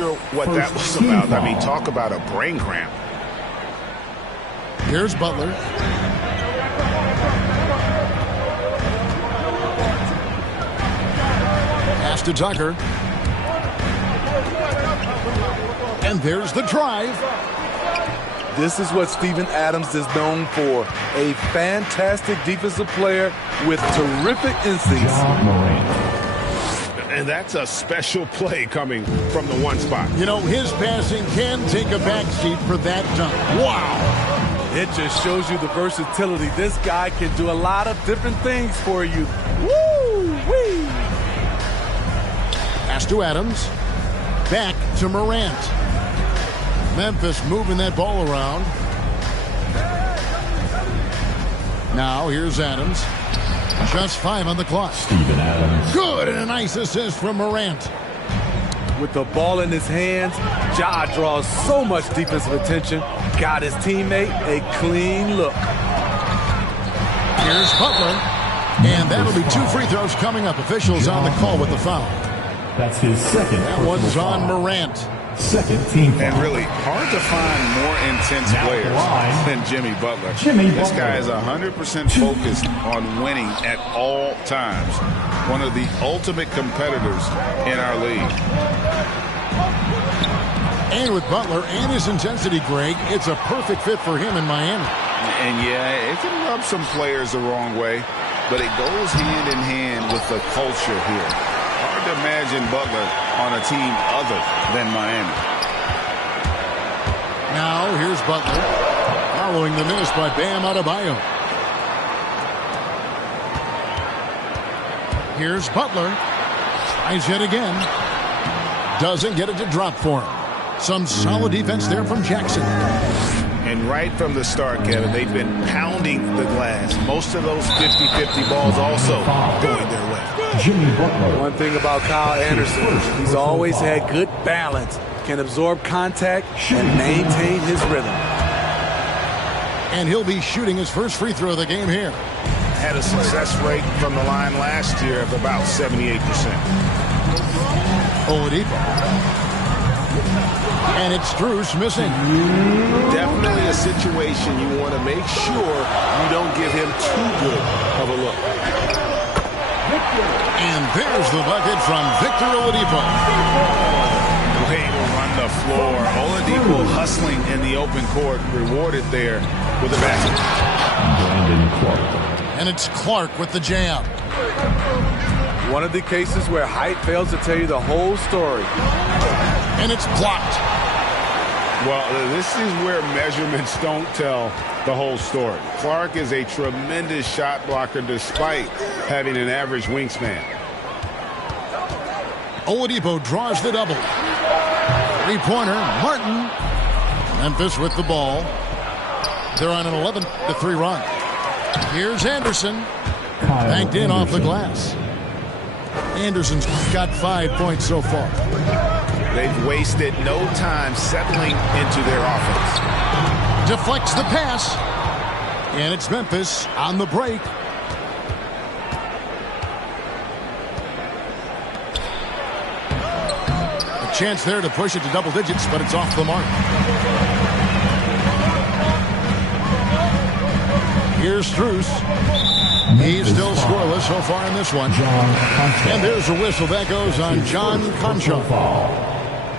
sure what that was about. I mean, talk about a brain cramp. Here's Butler. Pass to Tucker. And there's the drive. This is what Steven Adams is known for. A fantastic defensive player with terrific instincts. And that's a special play coming from the one spot. You know, his passing can take a backseat for that dunk. Wow. It just shows you the versatility. This guy can do a lot of different things for you. Woo-wee! Pass to Adams. Back to Morant. Memphis moving that ball around. Now here's Adams. Just 5 on the clock. Steven Adams. Good, and a nice assist from Morant. With the ball in his hands, Ja draws so much defensive attention. Got his teammate a clean look. Here's Butler. And that'll be 2 free throws coming up. Officials on the call with the foul. That's his second. That one's on Morant. Second team foul. And really hard to find more intense players than Jimmy Butler. This guy is 100% focused on winning at all times. One of the ultimate competitors in our league. And with Butler and his intensity, Greg, it's a perfect fit for him in Miami. And yeah, it can rub some players the wrong way, but it goes hand in hand with the culture here. Hard to imagine Butler on a team other than Miami. Now here's Butler, following the miss by Bam Adebayo. Here's Butler, tries it again, doesn't get it to drop for him. Some solid defense there from Jackson. And right from the start, Kevin, they've been pounding the glass. Most of those 50-50 balls also going their way. Jimmy Butler. One thing about Kyle Anderson, he's always had good balance, can absorb contact and maintain his rhythm. And he'll be shooting his first free throw of the game here. Had a success rate from the line last year of about 78%. Oladipo. And it's Strus missing. Definitely a situation you want to make sure you don't give him too good of a look. And there's the bucket from Victor Oladipo. Way to run the floor. Oladipo hustling in the open court, rewarded there with a basket. Brandon Clark. And it's Clark with the jam. One of the cases where height fails to tell you the whole story. And it's blocked. Well, this is where measurements don't tell the whole story. Clark is a tremendous shot blocker despite having an average wingspan. Oladipo draws the double. Three-pointer, Martin. Memphis with the ball. They're on an 11-3 run. Here's Anderson. Banked in off the glass. Anderson's got 5 points so far. They've wasted no time settling into their offense. Deflects the pass. And it's Memphis on the break. A chance there to push it to double digits, but it's off the mark. Here's Strus. He's still scoreless so far in this one. And there's a whistle that goes on John Concho.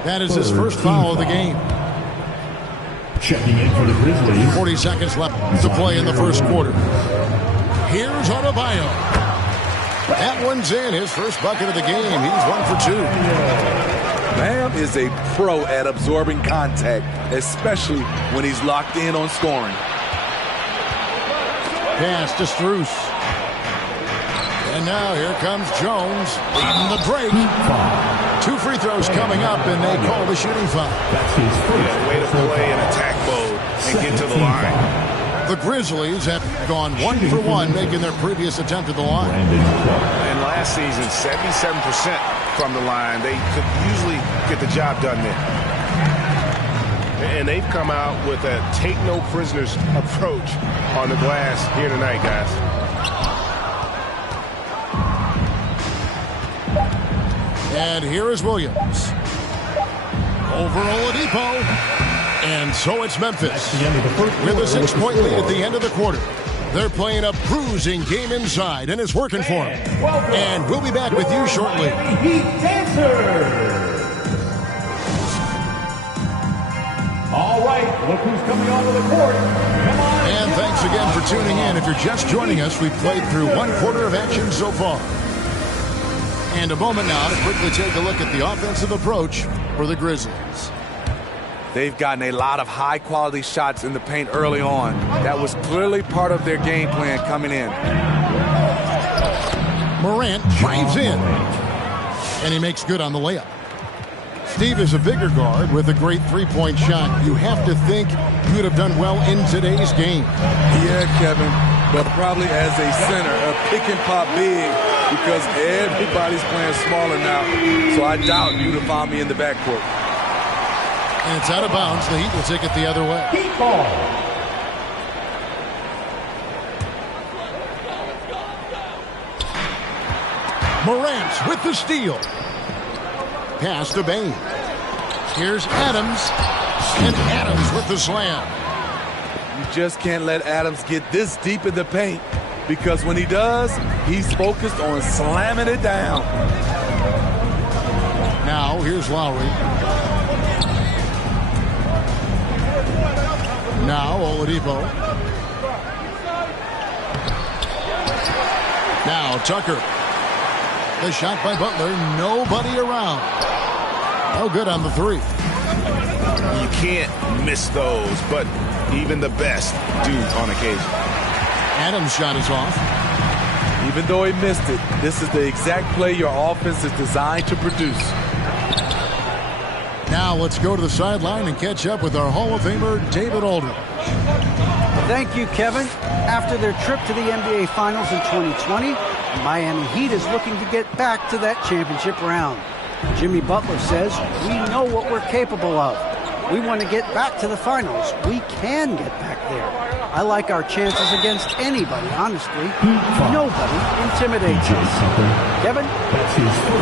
That is his first foul of the game. Checking in for the Grizzlies. 40 seconds left to play in the first quarter. Here's Adebayo. That one's in. His first bucket of the game. He's 1 for 2. Bam is a pro at absorbing contact, especially when he's locked in on scoring. Pass to Strus. And now here comes Jones leading the break. 2 free throws coming up, and they call the shooting foul. That's his first. Way to play in attack mode and get to the line. The Grizzlies have gone 1 for 1, making their previous attempt at the line. And last season, 77% from the line. They could usually get the job done there. And they've come out with a take-no-prisoners approach on the glass here tonight, guys. And here is Williams. Over Oladipo. And so it's Memphis the end of the first with a quarter. 6-point lead at the end of the quarter. They're playing a bruising game inside, and it's working for them. And we'll be back with you shortly. Heat Dancers. All right, look who's coming onto the court. Come on. And thanks again for tuning in. If you're just joining us, we've played through 1/4 of action so far. And a moment now to quickly take a look at the offensive approach for the Grizzlies. They've gotten a lot of high-quality shots in the paint early on. That was clearly part of their game plan coming in. Morant drives in, and he makes good on the layup. Steve is a bigger guard with a great three-point shot. You have to think he would have done well in today's game. Yeah, Kevin, but probably as a center, a pick and pop big, because everybody's playing smaller now. So I doubt you'd have found me in the backcourt. And it's out of bounds. The Heat will take it the other way. Heat ball. Morant with the steal. Pass to Bane. Here's Adams. And Adams with the slam. You just can't let Adams get this deep in the paint, because when he does, he's focused on slamming it down. Now, here's Lowry. Now, Oladipo. Now, Tucker. The shot by Butler. Nobody around. No good on the three. You can't miss those, but even the best do on occasion. Adams' shot is off. Even though he missed it, this is the exact play your offense is designed to produce. Now let's go to the sideline and catch up with our Hall of Famer, David Aldridge. Thank you, Kevin. After their trip to the NBA Finals in 2020, the Miami Heat is looking to get back to that championship round. Jimmy Butler says, we know what we're capable of. We want to get back to the finals. We can get back there. I like our chances against anybody, honestly. Nobody intimidates us. Kevin?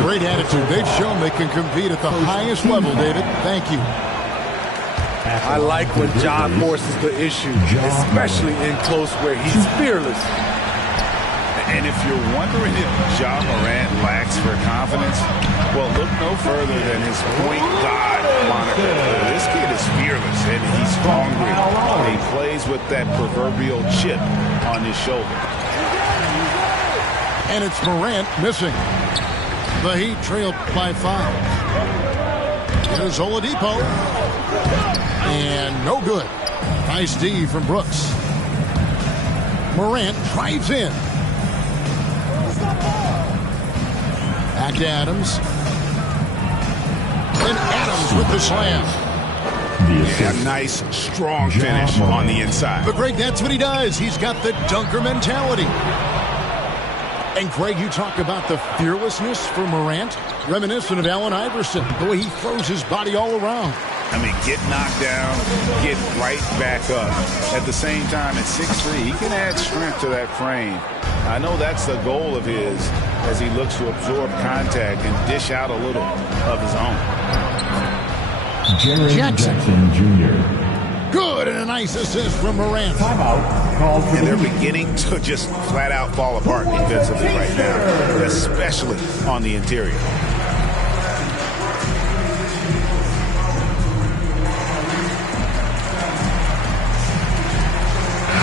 Great attitude. They've shown they can compete at the highest level, David. Thank you. I like when John forces the issue, especially in close where he's fearless. And if you're wondering if Ja Morant lacks for confidence, well, look no further than his point guard moniker. This kid is fearless, and he's hungry. He plays with that proverbial chip on his shoulder. And it's Morant missing. The Heat trail by 5. Here's Oladipo. And no good. Nice D from Brooks. Morant drives in. Back to Adams. And Adams with the slam. Yeah, nice, strong finish on the inside. But Greg, that's what he does. He's got the dunker mentality. And Greg, you talk about the fearlessness for Morant, reminiscent of Allen Iverson, the way he throws his body all around. I mean, get knocked down, get right back up. At the same time, at 6'3", he can add strength to that frame. I know that's the goal of his as he looks to absorb contact and dish out a little of his own. Jackson Jr. Good, and a nice assist from Morant. Timeout called for And they're the Heat. beginning to just flat out fall apart defensively right now, especially on the interior.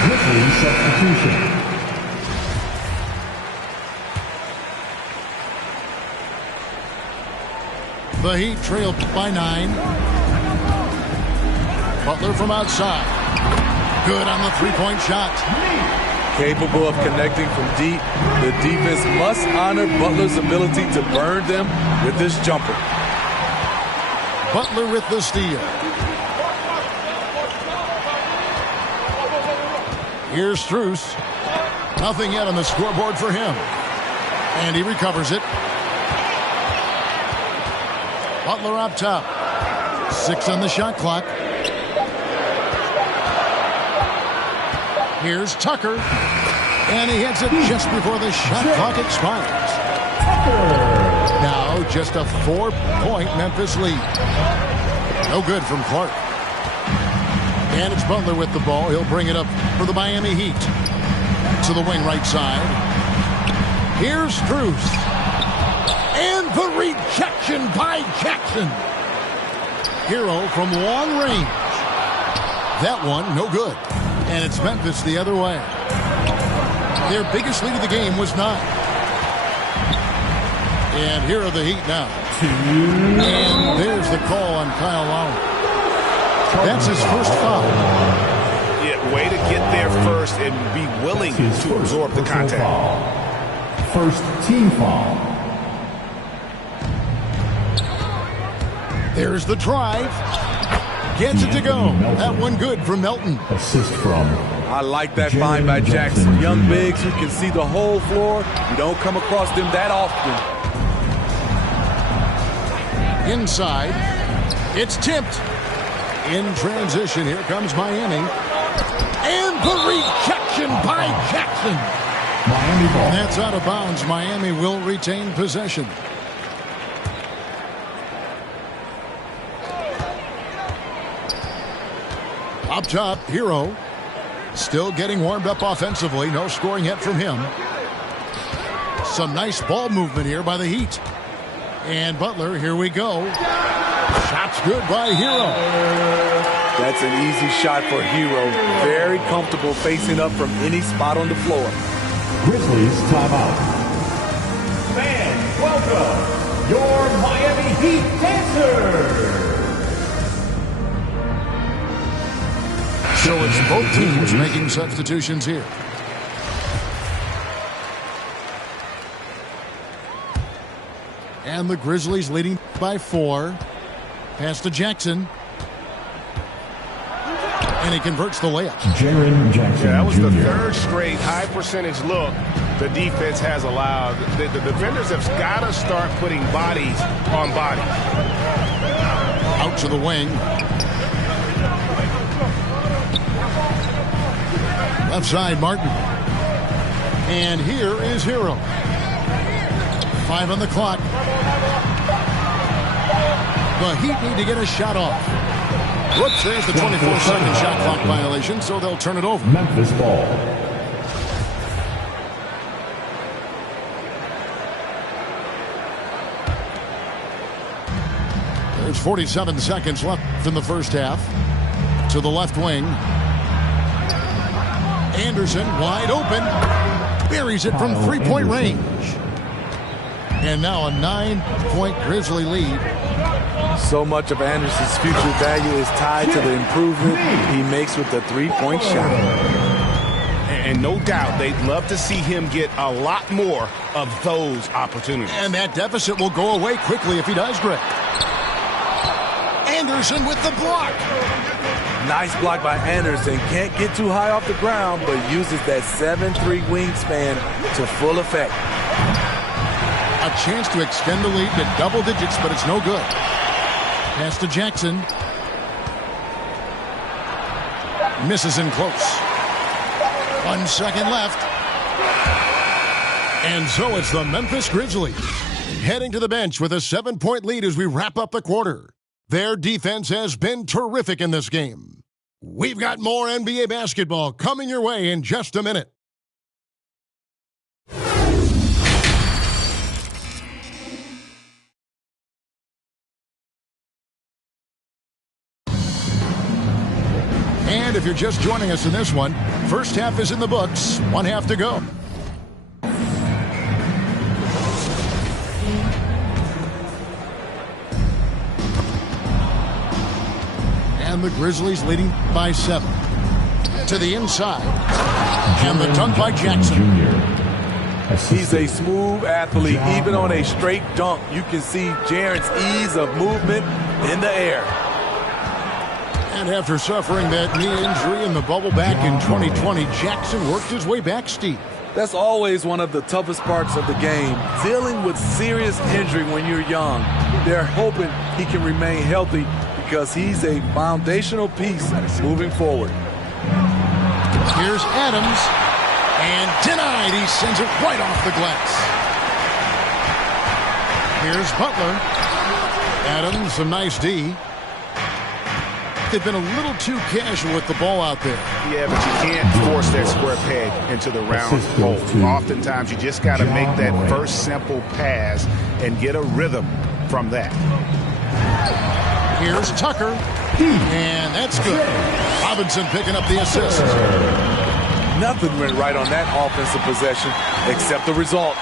Grizzlies substitution. The Heat trailed by 9. Butler from outside. Good on the three-point shot. Capable of connecting from deep, the defense must honor Butler's ability to burn them with this jumper. Butler with the steal. Here's Strus. Nothing yet on the scoreboard for him. And he recovers it. Butler up top. 6 on the shot clock. Here's Tucker. And he hits it just before the shot clock expires. Now just a 4-point Memphis lead. No good from Clark. And it's Butler with the ball. He'll bring it up for the Miami Heat. To the wing right side. Here's Strus. And the rejection by Jackson. Hero from long range. That one, no good. And it's Memphis the other way. Their biggest lead of the game was 9. And here are the Heat now. And there's the call on Kyle Lowry. That's his first foul. Yeah, way to get there first and be willing to absorb the contact. First team foul. There's the drive. Gets it to go. That one good from Melton. Assist from. I like that find by Jackson. Young bigs who can see the whole floor. You don't come across them that often. Inside. It's tipped. In transition, here comes Miami. And the rejection by Jackson. Miami ball. That's out of bounds. Miami will retain possession. Up top, Hero. Still getting warmed up offensively. No scoring yet from him. Some nice ball movement here by the Heat. And Butler, here we go. Shot's good by Hero. That's an easy shot for Hero. Very comfortable facing up from any spot on the floor. Grizzlies timeout. Fans, welcome your Miami Heat dancers. So it's both teams making substitutions here. And the Grizzlies leading by 4. Pass to Jackson. And he converts the layup. Jaren Jackson Yeah, that was Jr. the third straight high percentage look the defense has allowed. The defenders have got to start putting bodies on bodies. Out to the wing. Left side, Martin. And here is Hero. 5 on the clock. The Heat need to get a shot off. Whoops, there's the 24-second shot clock violation, so they'll turn it over. Memphis ball. There's 47 seconds left in the first half. To the left wing. Anderson wide open. Buries it from three-point range. And now a 9-point Grizzly lead. So much of Anderson's future value is tied to the improvement he makes with the three-point shot. And no doubt they'd love to see him get a lot more of those opportunities. And that deficit will go away quickly if he does, Greg. Anderson with the block. Nice block by Anderson. Can't get too high off the ground, but uses that 7'3" wingspan to full effect. A chance to extend the lead to double digits, but it's no good. Pass to Jackson. Misses in close. 1 second left. And so it's the Memphis Grizzlies heading to the bench with a 7-point lead as we wrap up the quarter. Their defense has been terrific in this game. We've got more NBA basketball coming your way in just a minute. And if you're just joining us in this one, first half is in the books, 1 half to go. And the Grizzlies leading by 7. To the inside. And the dunk by Jackson. He's a smooth athlete. Even on a straight dunk, you can see Jaren's ease of movement in the air. And after suffering that knee injury in the bubble back in 2020, Jackson worked his way back, Steve. That's always one of the toughest parts of the game, dealing with serious injury when you're young. They're hoping he can remain healthy because he's a foundational piece moving forward. Here's Adams, and denied. He sends it right off the glass. Here's Butler. Adams, some nice D. they've been a little too casual with the ball out there. Yeah, but you can't force that square peg into the round hole. Oftentimes, you just got to make that first simple pass and get a rhythm from that. Here's Tucker, and that's good. Robinson picking up the assist. Nothing went right on that offensive possession except the result.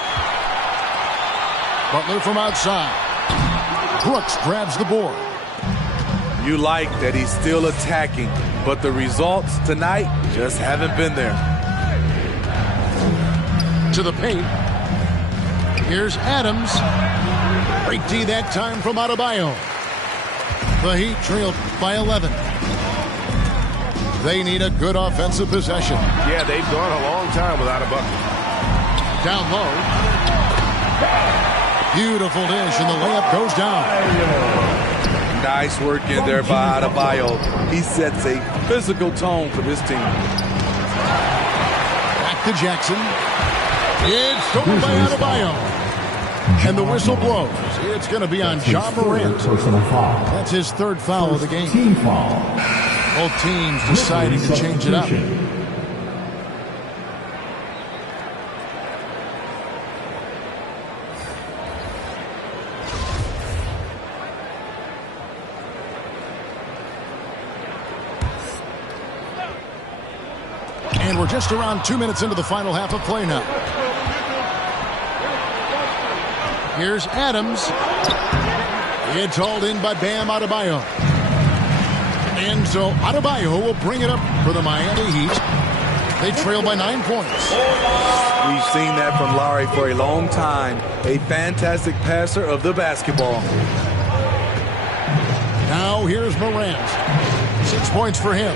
Butler from outside. Brooks grabs the board. You like that he's still attacking, but the results tonight just haven't been there. To the paint. Here's Adams. Great D that time from Adebayo. The Heat trailed by 11. They need a good offensive possession. Yeah, they've gone a long time without a bucket. Down low. Beautiful dish, and the layup goes down. Nice work in there by Adebayo. He sets a physical tone for this team. Back to Jackson. It's stolen by Adebayo. And the whistle blows. It's going to be on Ja Morant. That's his third foul of the game. Team foul. Both teams deciding to change it up. And we're just around 2 minutes into the final half of play now. Here's Adams. It's hauled in by Bam Adebayo. And so Adebayo will bring it up for the Miami Heat. They trail by 9 points. We've seen that from Larry for a long time. A fantastic passer of the basketball. Now here's Morant. 6 points for him.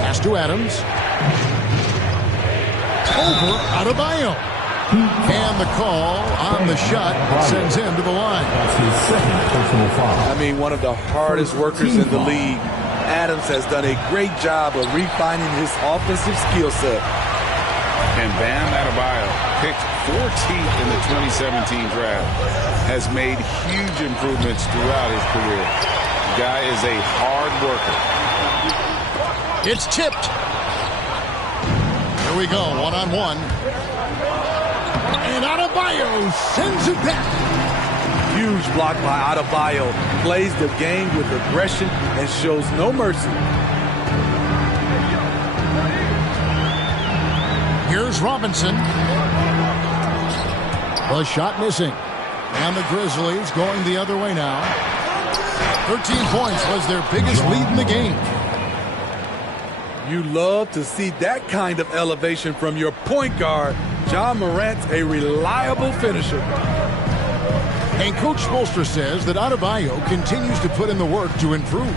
Pass to Adams. Over Adebayo. And the call on the shot that sends him to the line. That's his second personal foul. I mean, one of the hardest workers in the league. Adams has done a great job of refining his offensive skill set. And Bam Adebayo, picked 14th in the 2017 draft, has made huge improvements throughout his career. The guy is a hard worker. It's tipped. Here we go, one-on-one. And Adebayo sends it back. Huge block by Adebayo. Plays the game with aggression and shows no mercy. Here's Robinson. The shot missing. And the Grizzlies going the other way now. 13 points was their biggest lead in the game. You love to see that kind of elevation from your point guard. Ja Morant's a reliable finisher. And Coach Spoelstra says that Adebayo continues to put in the work to improve.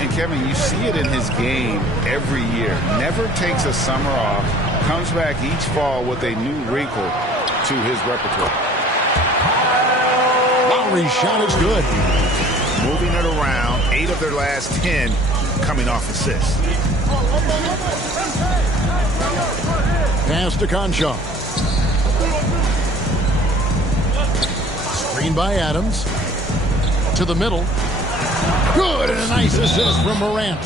And Kevin, you see it in his game every year. Never takes a summer off. Comes back each fall with a new wrinkle to his repertoire. Lowry's shot is good. Moving it around, 8 of their last 10 coming off assists. Pass to Concha. Screen by Adams. To the middle. Good, and a nice assist from Morant.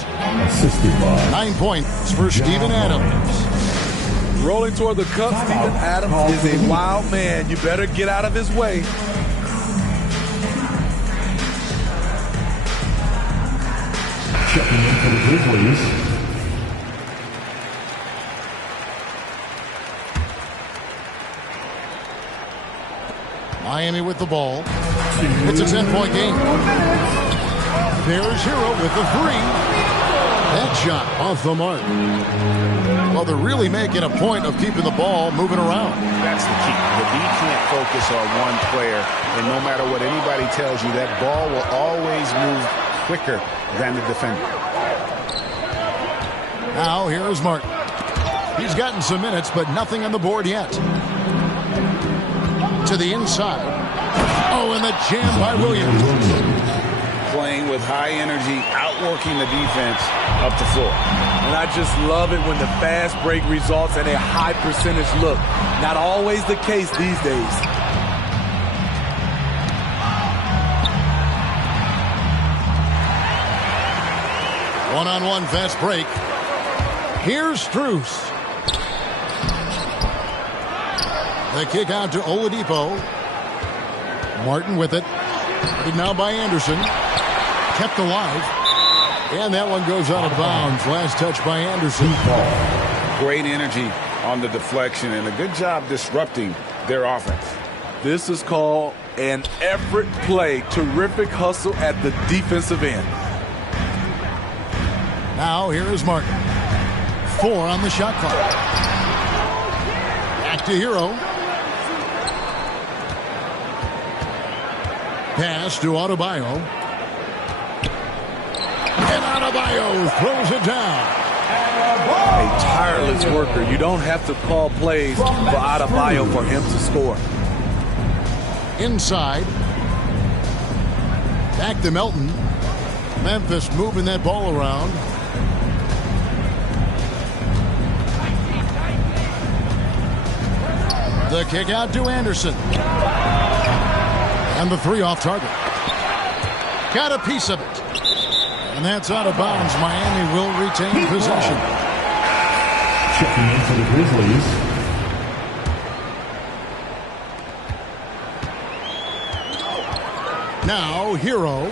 9 points for Steven Adams. Rolling toward the cup, Steven Adams is a wild man. You better get out of his way. Checking in for the Grizzlies. Miami with the ball. It's a 10-point game. There's Hero with the three. That shot off the mark. Well, they're really making a point of keeping the ball moving around. That's the key. The D can't focus on one player, and no matter what anybody tells you, that ball will always move quicker than the defender. Now, here's Martin. He's gotten some minutes, but nothing on the board yet. To the inside. Oh, and the jam by Williams. Playing with high energy, outworking the defense up the floor. And I just love it when the fast break results in a high percentage look. Not always the case these days. One-on-one fast break. Here's Strus. The kick out to Oladipo. Martin with it. But now by Anderson. Kept alive. And that one goes out of bounds. Last touch by Anderson. Great energy on the deflection and a good job disrupting their offense. This is called an effort play. Terrific hustle at the defensive end. Now here is Martin. 4 on the shot clock. Back to Hero. Pass to Adebayo. And Adebayo throws it down. A tireless worker. You don't have to call plays for Adebayo for him to score. Inside. Back to Melton. Memphis moving that ball around. The kick out to Anderson. And the 3 off target. Got a piece of it. And that's out of bounds. Miami will retain possession. Checking into the Grizzlies. Now Hero.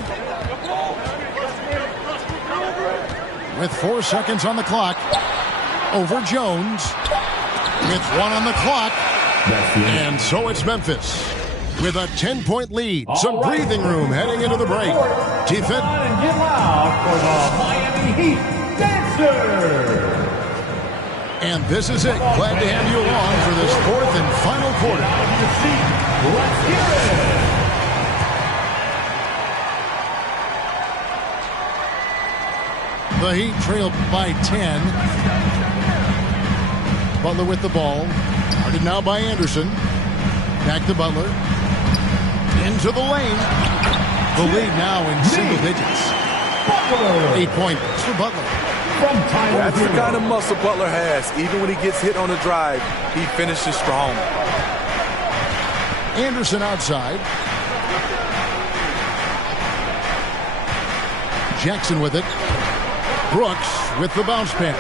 With 4 seconds on the clock. Over Jones. With 1 on the clock. And so it's Memphis. With a 10-point lead. Some breathing room heading into the break. T-Fit. And get loud for the Miami Heat Dancer. And this is it. Glad to have you along for this 4th and final quarter. Let's get it. The Heat trail by 10. Butler with the ball. Guarded now by Anderson. Back to Butler. Into the lane. The lead now in single digits. 8 points for Butler. That's the kind of muscle Butler has. Even when he gets hit on a drive, he finishes strong. Anderson outside. Jackson with it. Brooks with the bounce pass.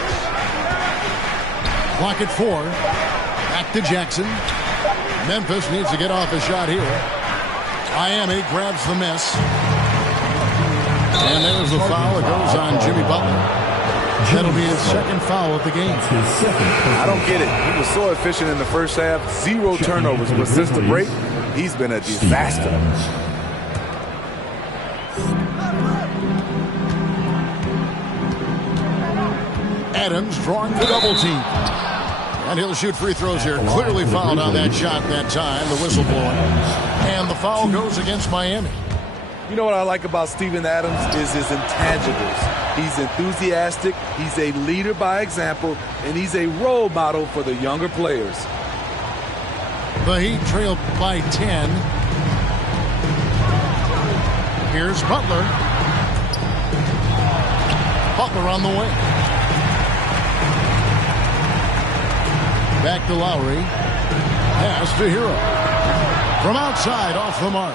Clock at 4. Back to Jackson. Memphis needs to get off a shot here. Miami grabs the miss. And there's the foul. It goes on Jimmy Butler. That'll be his 2nd foul of the game. I don't get it. He was so efficient in the first half. 0 turnovers. But since the break, he's been a disaster. Adams drawing the double team. And he'll shoot free throws here. Clearly fouled on that shot that time. The whistle blowing. And the foul goes against Miami. You know what I like about Steven Adams is his intangibles. He's enthusiastic, he's a leader by example, and he's a role model for the younger players. The Heat trail by 10. Here's Butler. Butler on the way. Back to Lowry. Pass to Hero. From outside, off the mark.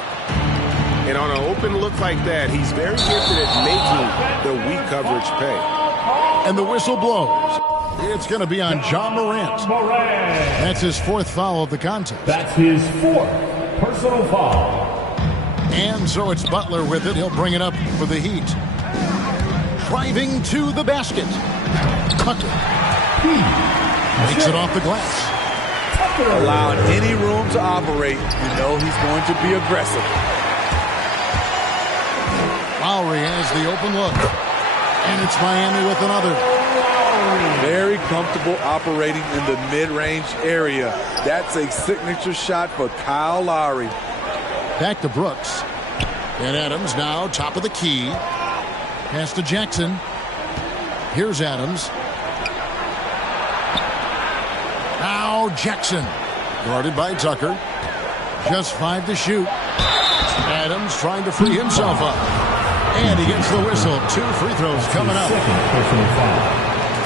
And on an open look like that, he's very gifted at making the weak coverage pay. And the whistle blows. It's going to be on John Morant. That's his 4th foul of the contest. That's his 4th personal foul. And so it's Butler with it. He'll bring it up for the Heat. Driving to the basket. Tucker. Makes it off the glass. Allowing any room to operate, you know he's going to be aggressive. Lowry has the open look. And it's Miami with another. Very comfortable operating in the mid-range area. That's a signature shot for Kyle Lowry. Back to Brooks. And Adams now top of the key. Pass to Jackson. Here's Adams. Now Jackson. Guarded by Tucker. Just 5 to shoot. Adams trying to free himself up. And he gets the whistle. 2 free throws coming up.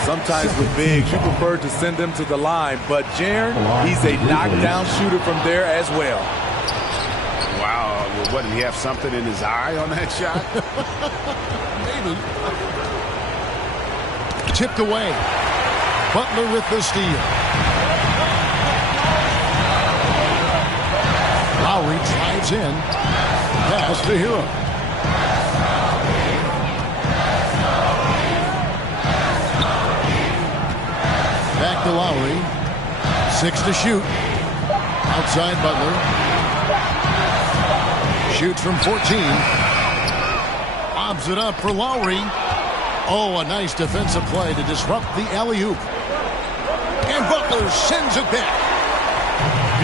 Sometimes with bigs, you prefer to send them to the line, but Jaren, he's a knockdown shooter from there as well. Wow. Well, what, did he have something in his eye on that shot? Maybe. tipped away. Butler with the steal. Lowry drives in. Pass to Hero. Back to Lowry. 6 to shoot. Outside Butler. Shoots from 14. Lobs it up for Lowry. Oh, a nice defensive play to disrupt the alley-oop. And Butler sends it back.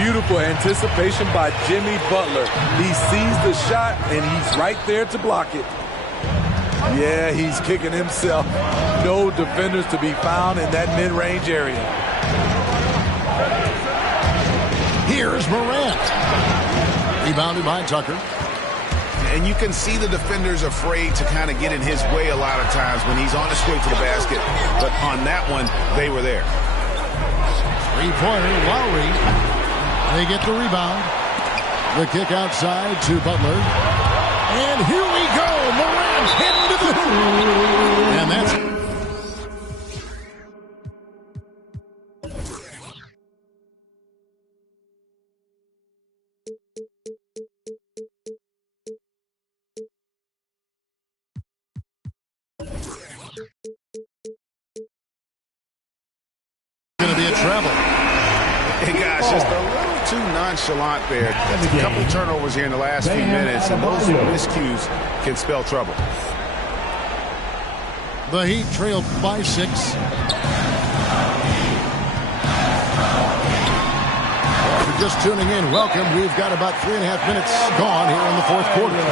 Beautiful anticipation by Jimmy Butler. He sees the shot, and he's right there to block it. Yeah, he's kicking himself. No defenders to be found in that mid-range area. Here's Morant. Rebounded by Tucker. And you can see the defenders afraid to kind of get in his way a lot of times when he's on his way to the basket. But on that one, they were there. Three-pointer, Lowry. They get the rebound. The kick outside to Butler. And here we go. Morant heading to the hoop. And that's going to be a travel. Hey, guys, just a little too nonchalant there. A couple turnovers here in the last few minutes, and those miscues can spell trouble. The Heat trailed by 6. If you're just tuning in, welcome. We've got about 3.5 minutes gone here in the fourth quarter.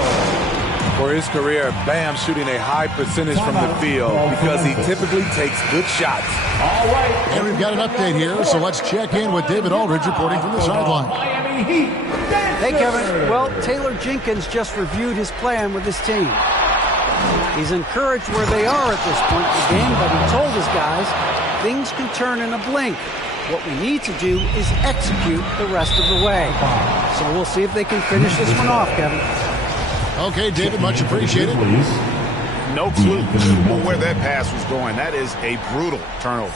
For his career, Bam shooting a high percentage from the field because he typically takes good shots. All right. And we've got an update here, so let's check in with David Aldridge reporting from the sideline. Miami Heat. Hey, Kevin. Well, Taylor Jenkins just reviewed his plan with his team. He's encouraged where they are at this point in the game, but he told his guys things can turn in a blink. What we need to do is execute the rest of the way. So we'll see if they can finish this one off, Kevin. Okay, David, much appreciated. No clue where that pass was going. That is a brutal turnover.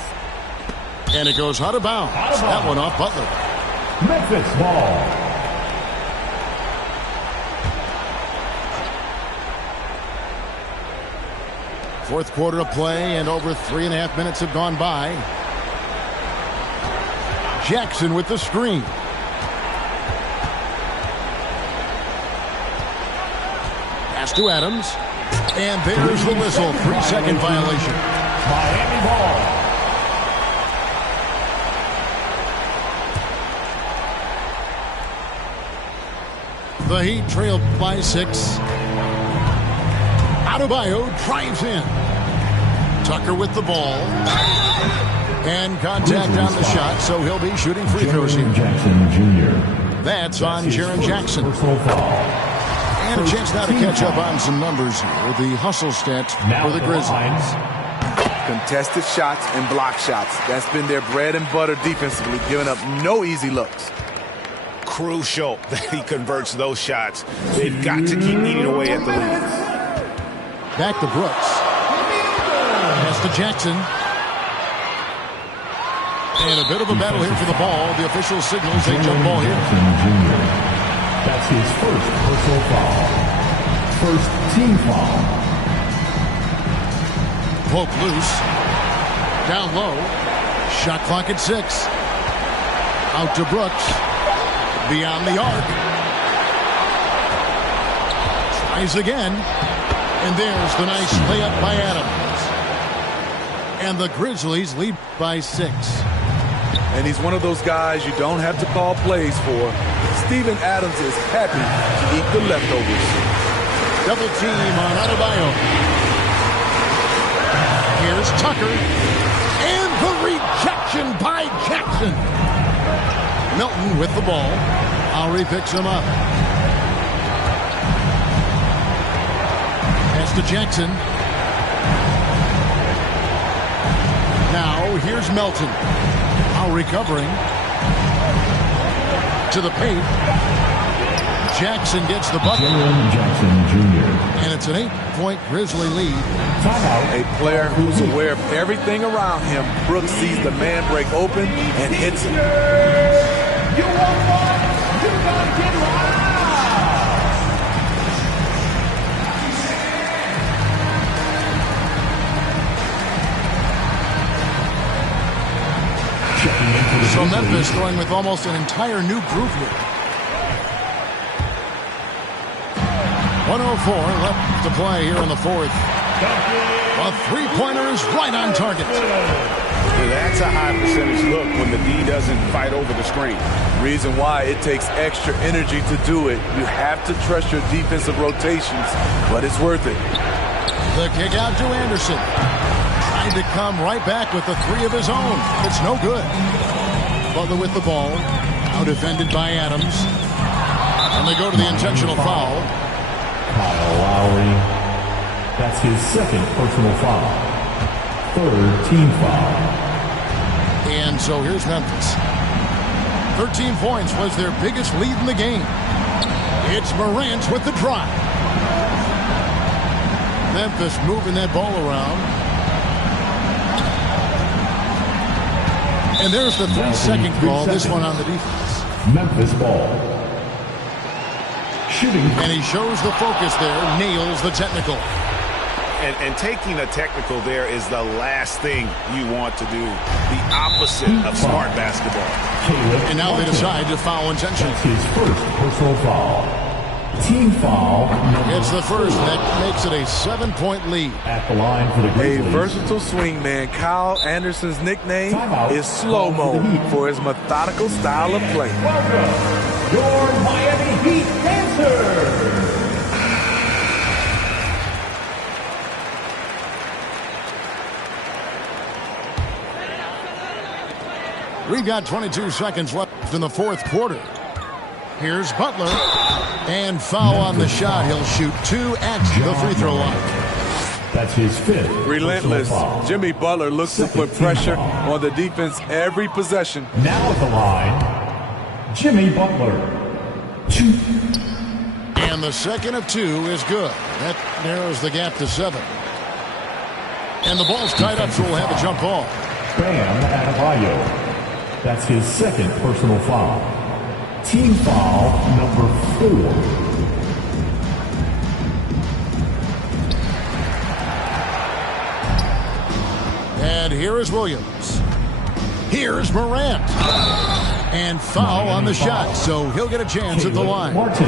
And it goes out of bounds. That one off Butler. Memphis ball. Fourth quarter of play, and over 3.5 minutes have gone by. Jackson with the screen. Pass to Adams. And there's the whistle. 3-second violation. Miami ball. The Heat trailed by 6. Adebayo drives in. Tucker with the ball. And contact on the shot, so he'll be shooting free throws here. Jackson Jr. That's on Jaren Jackson. Personal foul. And a chance now to catch up on some numbers here. The hustle stats for the Grizzlies. Contested shots and block shots. That's been their bread and butter defensively, giving up no easy looks. Crucial that he converts those shots. They've got to keep eating away at the lead. Back to Brooks. Pass to Jackson. And a bit of a battle here for the ball. The official signals a jump ball here. That's his first personal foul. First team foul. Poke loose. Down low. Shot clock at 6. Out to Brooks. Beyond the arc. Tries again. And there's the nice layup by Adams. And the Grizzlies lead by 6. And he's one of those guys you don't have to call plays for. Steven Adams is happy to eat the leftovers. Double team on Adebayo. Here's Tucker. And the rejection by Jackson. Milton with the ball. Lowry picks him up. Pass to Jackson. Now here's Melton. Lowry covering. To the paint. Jackson gets the bucket. Jaren Jackson Jr. And it's an 8-point Grizzly lead. Timeout. A player who's aware of everything around him. Brooks sees the man break open and hits him. You want one? You gotta get loud. So Memphis throwing with almost an entire new group here. 1:04 left to play here in the fourth. A three-pointer is right on target. That's a high percentage look when the D doesn't fight over the screen. Reason why it takes extra energy to do it. You have to trust your defensive rotations, but it's worth it. The kick out to Anderson. Trying to come right back with the three of his own. It's no good. Butler with the ball. Now defended by Adams. And they go to the intentional foul. Kyle Lowry. That's his second personal foul. Third team foul. And so here's Memphis. 13 points was their biggest lead in the game. It's Morant with the drive. Memphis moving that ball around. And there's the 3-second call. This one on the defense. Memphis ball. Shooting. And he shows the focus there. Nails the technical. And taking a technical there is the last thing you want to do. The opposite of smart basketball. And now they decide to foul intentionally. That's his first personal foul. Team foul. It's the first. That makes it a 7-point lead. At the line for the A Grizzlies. versatile swing man. Kyle Anderson's nickname Timeout. is Slow-Mo for his methodical style of play. Welcome, your Miami Heat dancers. We've got 22 seconds left in the fourth quarter. Here's Butler. And foul on the shot. He'll shoot 2 at the free throw line. That's his fifth. Relentless. personal foul. Jimmy Butler looks to put pressure on the defense every possession. Now at the line, Jimmy Butler. 2. And the second of 2 is good. That narrows the gap to 7. And the ball's tied up, so we'll have a jump ball. Bam Adebayo. That's his second personal foul. Team foul number 4. And here is Williams. Here's Morant. And foul on the shot, so he'll get a chance at the line. Martin.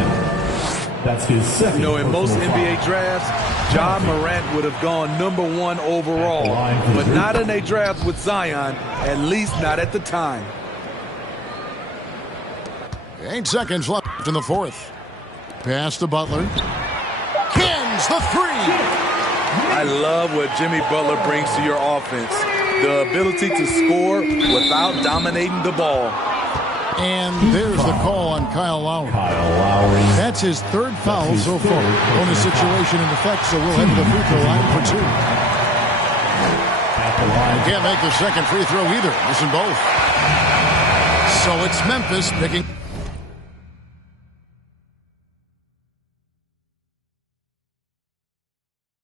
That's his second. You know, in most personal NBA foul. drafts, John Morant would have gone #1 overall, but not in a draft with Zion, at least not at the time. 8 seconds left in the fourth. Pass to Butler. Kins the 3. I love what Jimmy Butler brings to your offense. The ability to score without dominating the ball. And there's the call on Kyle Lowry. Kyle Lowry. That's his third foul so far. Bonus situation in effect, so we'll head to the free throw line for 2. At the line. Can't make the second free throw either. Missing both. So it's Memphis picking